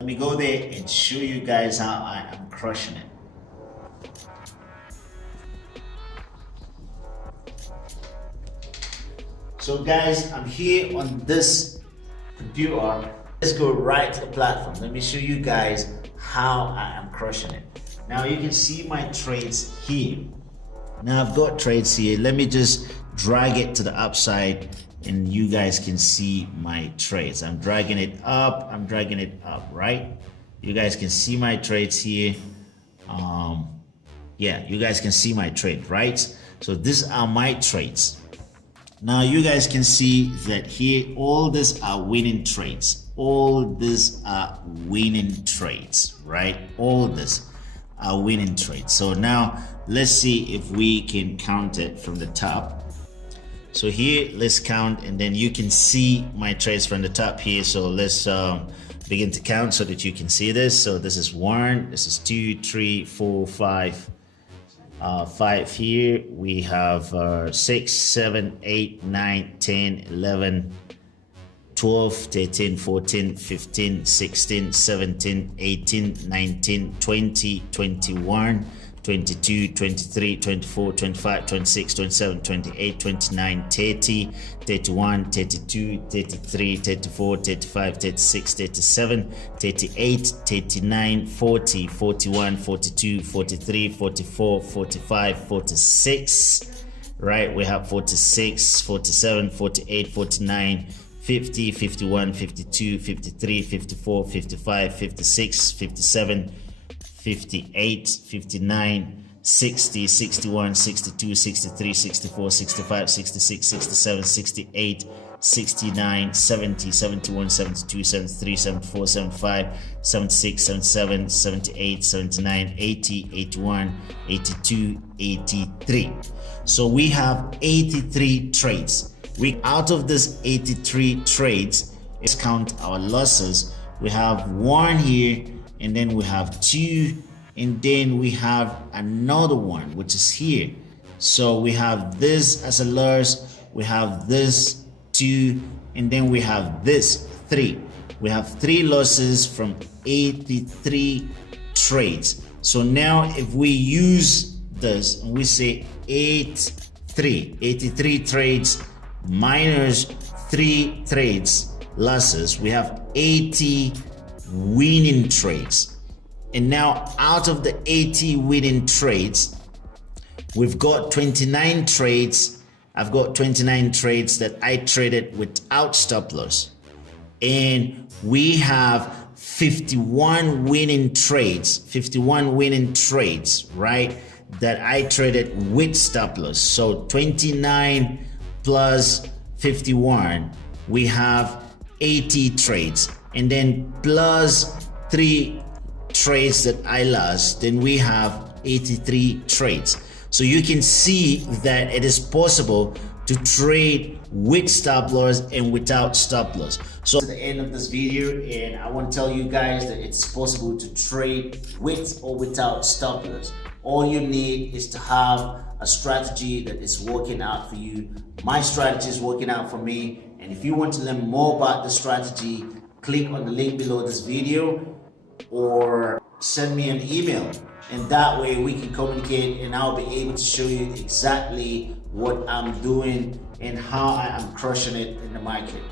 Let me go there and show you guys how I am crushing it. So guys, I'm here on this computer. Let's go right to the platform. Let me show you guys how I am crushing it. Now you can see my trades here. Now I've got trades here. Let me just drag it to the upside and you guys can see my trades. I'm dragging it up, right? You guys can see my trades here. Yeah, you guys can see my trade, right? So these are my trades. Now you guys can see that here, all these are winning trades. All these are winning trades, right? All this are winning trades. So now let's see if we can count it from the top. So here, let's count, and then you can see my trades from the top here. So let's begin to count so that you can see this. So this is 1, this is 2, 3, 4, 5. 5 here. We have 6, 7, 8, 9, 10, 11, 12, 13, 14, 15, 16, 17, 18, 19, 20, 21, 22, 23, 24, 25, 26, 27, 28, 29, 30, 31, 32, 33, 34, 35, 36, 37, 38, 39, 40, 41, 42, 43, 44, 45, 46, right? We have 46, 47, 48, 49, 50, 51, 52, 53, 54, 55, 56, 57, 58, 59, 60, 61, 62, 63, 64, 65, 66, 67, 68, 69, 70, 71, 72, 73, 74, 75, 76, 77, 78, 79, 80, 81, 82, 83. So we have 83 trades. Out of this 83 trades, let's count our losses. We have 1 here, and then we have 2, and then we have another one which is here. So we have this as a loss, we have this 2, and then we have this 3. We have 3 losses from 83 trades. So now if we use this and we say 83 trades minus 3 trades losses, we have 80 winning trades. And now out of the 80 winning trades, we've got 29 trades. I've got 29 trades that I traded without stop loss, and we have 51 winning trades, right, that I traded with stop loss. So 29 plus 51, we have 80 trades, and then plus 3 trades that I lost, then we have 83 trades. So you can see that it is possible to trade with stop loss and without stop loss. So at the end of this video, and I want to tell you guys that it's possible to trade with or without stop loss. All you need is to have a strategy that is working out for you. My strategy is working out for me, and if you want to learn more about the strategy, click on the link below this video or send me an email, and that way we can communicate, and I'll be able to show you exactly what I'm doing and how I am crushing it in the market.